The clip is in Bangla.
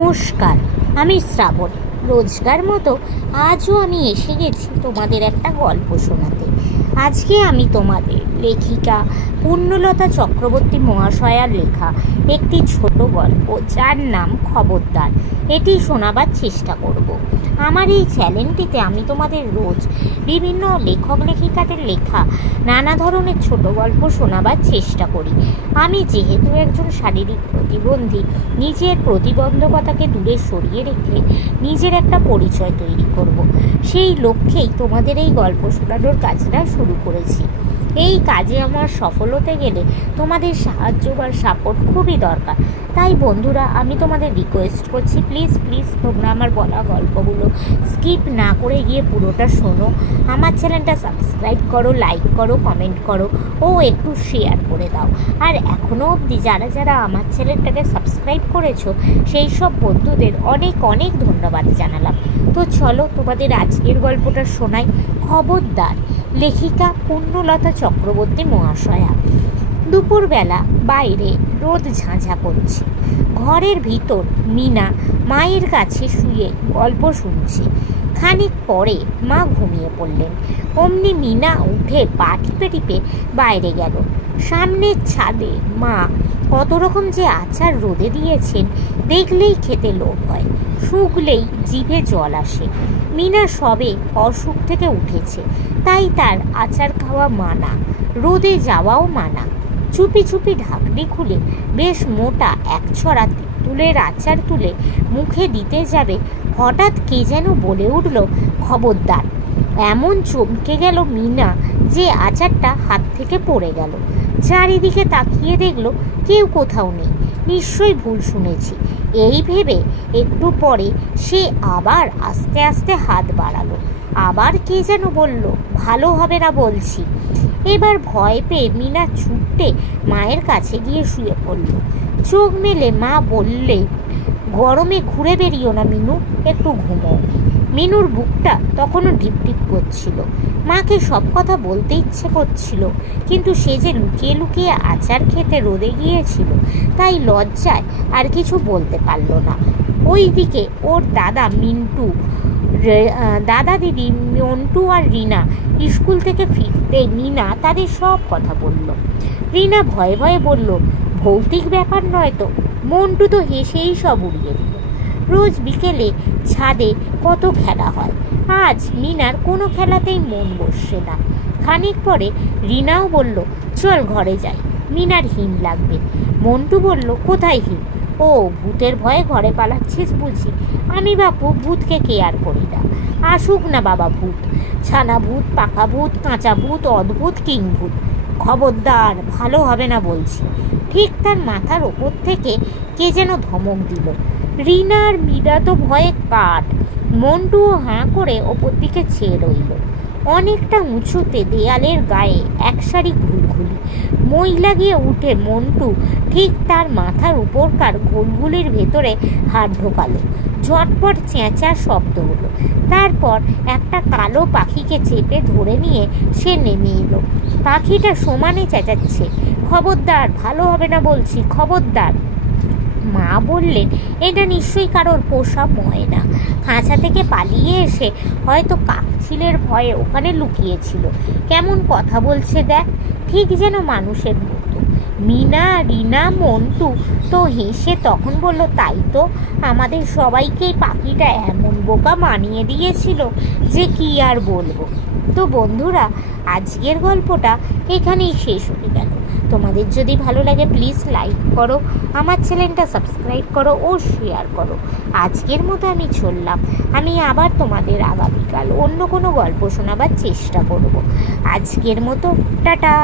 নমস্কার, আমি শ্রাবণ। রোজকার মতো আজও আমি এসে গেছি তোমাদের একটা গল্প শোনাতে। আজকে আমি তোমাদের লেখিকা পুণ্যলতা চক্রবর্তী মহাশয়ার লেখা একটি ছোট গল্প, যার নাম খবরদার, এটি শোনাবার চেষ্টা করব। আমার এই চ্যানেলটিতে আমি তোমাদের রোজ বিভিন্ন লেখক লেখিকাদের লেখা নানা ধরনের ছোট গল্প শোনাবার চেষ্টা করি। আমি যেহেতু একজন শারীরিক প্রতিবন্ধী, নিজের প্রতিবন্ধকতাকে দূরে সরিয়ে রেখে নিজের একটা পরিচয় তৈরি করব, সেই লক্ষ্যেই তোমাদের এই গল্প শোনানোর কাজটা শুরু করেছি। এই কাজে আমার সফল হতে গেলে তোমাদের সাহায্য বা সাপোর্ট খুবই দরকার। তাই বন্ধুরা, আমি তোমাদের রিকোয়েস্ট করছি, প্লিজ তোমরা আমার বলা গল্পগুলো স্কিপ না করে গিয়ে পুরোটা শোনো। আমার চ্যানেলটা সাবস্ক্রাইব করো, লাইক করো, কমেন্ট করো ও একটু শেয়ার করে দাও। আর এখনও অবধি যারা আমার চ্যানেলটাকে সাবস্ক্রাইব করেছো, সেই সব বন্ধুদের অনেক অনেক ধন্যবাদ জানালাম। তো চলো তোমাদের আজকের গল্পটা শোনাই। খবরদার, লেখিকা পুণ্যলতা চক্রবর্তী মহাশয়া। দুপুরবেলা বাইরে রোদ ঝাঁঝা করছে। ঘরের ভিতর মিনা মায়ের কাছে শুয়ে গল্প শুনছে। খানিক পরে মা ঘুমিয়ে পড়লেন। অমনি মিনা উঠে পা টিপে বাইরে গেল। সামনের ছাদে মা কত রকম যে আচার রোদে দিয়েছেন, দেখলেই খেতে লোভ হয়, শুকলেই জিভে জল আসে। মিনা সবে অসুখ থেকে উঠেছে, তাই তার আচার খাওয়া মানা, রোদে যাওয়াও মানা। চুপি চুপি ঢাকনি খুলে বেশ মোটা এক ছড়া তেঁতুলের আচার তুলে মুখে দিতে যাবে, হঠাৎ কে যেন বলে উঠল, খবরদার। এমন চমকে গেল মিনা যে আচারটা হাত থেকে পড়ে গেল। চারিদিকে তাকিয়ে দেখলো কেউ কোথাও নেই। নিশ্চয়ই ভুল শুনেছি, এই ভেবে একটু পরে সে আবার আস্তে আস্তে হাত বাড়ালো। আবার কে যেন বলল, ভালো হবে না বলছি। এবার ভয় পেয়ে মিনা ছুটতে মায়ের কাছে গিয়ে শুয়ে পড়ল। চোখ মেলে মা বললে, গরমে ঘুরে বেরিও না মিনু, একটু ঘুমোও। মিনুর বুকটা তখনও ঢিপঢিপ করছিল। মাকে সব কথা বলতে ইচ্ছে করছিল, কিন্তু সে যে লুকিয়ে লুকিয়ে আচার খেতে রোদে গিয়েছিল, তাই লজ্জায় আর কিছু বলতে পারল না। ওইদিকে ওর দাদা দিদি মন্টু আর রিনা স্কুল থেকে ফিরতে মিনা তাদের সব কথা বলল। রিনা ভয়ে ভয়ে বলল, ভৌতিক ব্যাপার নয় তো? মন্টু তো হেসেই সব উড়িয়ে দিল। রোজ বিকেলে ছাদে কত খেলা হয়, আজ মিনার কোনো খেলাতেই মন বসছে না। খানিক পরে রিনাও বলল, চল ঘরে যাই, মিনার হিম লাগবে। মন্টু বলল, কোথায় হিম? ও, ভূতের ভয়ে ঘরে পালাচ্ছিস বুঝি? আমি বাপু ভূতকে কেয়ার করি না। আসুক না বাবা ভূত, ছানা ভূত, পাকা ভূত, কাঁচা ভূত, অদ্ভুত কিংভূত। খবরদার, ভালো হবে না বলছি। ঠিক তার মাথার ওপর থেকে কে যেন ধমক দিল। রিনা আর মীরা তো ভয়ে কাঠ। মন্টুও হাঁ করে ওপর দিকে চেয়ে রইল। অনেকটা উঁচুতে দেয়ালের গায়ে এক সারি ঘুলঘুলি। মই লাগিয়ে উঠে মন্টু ঠিক তার মাথার উপরকার ঘুলঘুলির ভেতরে হাত ঢোকালো। ঝটপট চেঁচার শব্দ হলো। তারপর একটা কালো পাখিকে চেপে ধরে নিয়ে সে নেমে এলো। পাখিটা সমানে চেঁচাচ্ছে, খবরদার, ভালো হবে না বলছি, খবরদার। মা বললেন, এটা নিশ্চয়ই কারোর পোষা ময়না, খাঁচা থেকে পালিয়ে এসে হয়তো কাকছিলের ভয়ে ওখানে লুকিয়েছিল। কেমন কথা বলছে দেখ, ঠিক যেন মানুষের মতো। মিনা, রিনা, মন্টু তো হেসে তখন বলল, তাই তো, আমাদের সবাইকেই পাখিটা এমন বোকা বানিয়ে দিয়েছিল যে কি আর বলবো। তো বন্ধুরা, আজকের গল্পটা এখানেই শেষ হয়ে গেল। তোমাদের যদি ভালো লাগে প্লিজ লাইক করো, আমার চ্যানেলটা সাবস্ক্রাইব করো ও শেয়ার করো। আজকের মতো আমি চললাম। আমি আবার তোমাদের আগামীকাল অন্য কোনো গল্প শোনাবার চেষ্টা করব। আজকের মতো টাটা।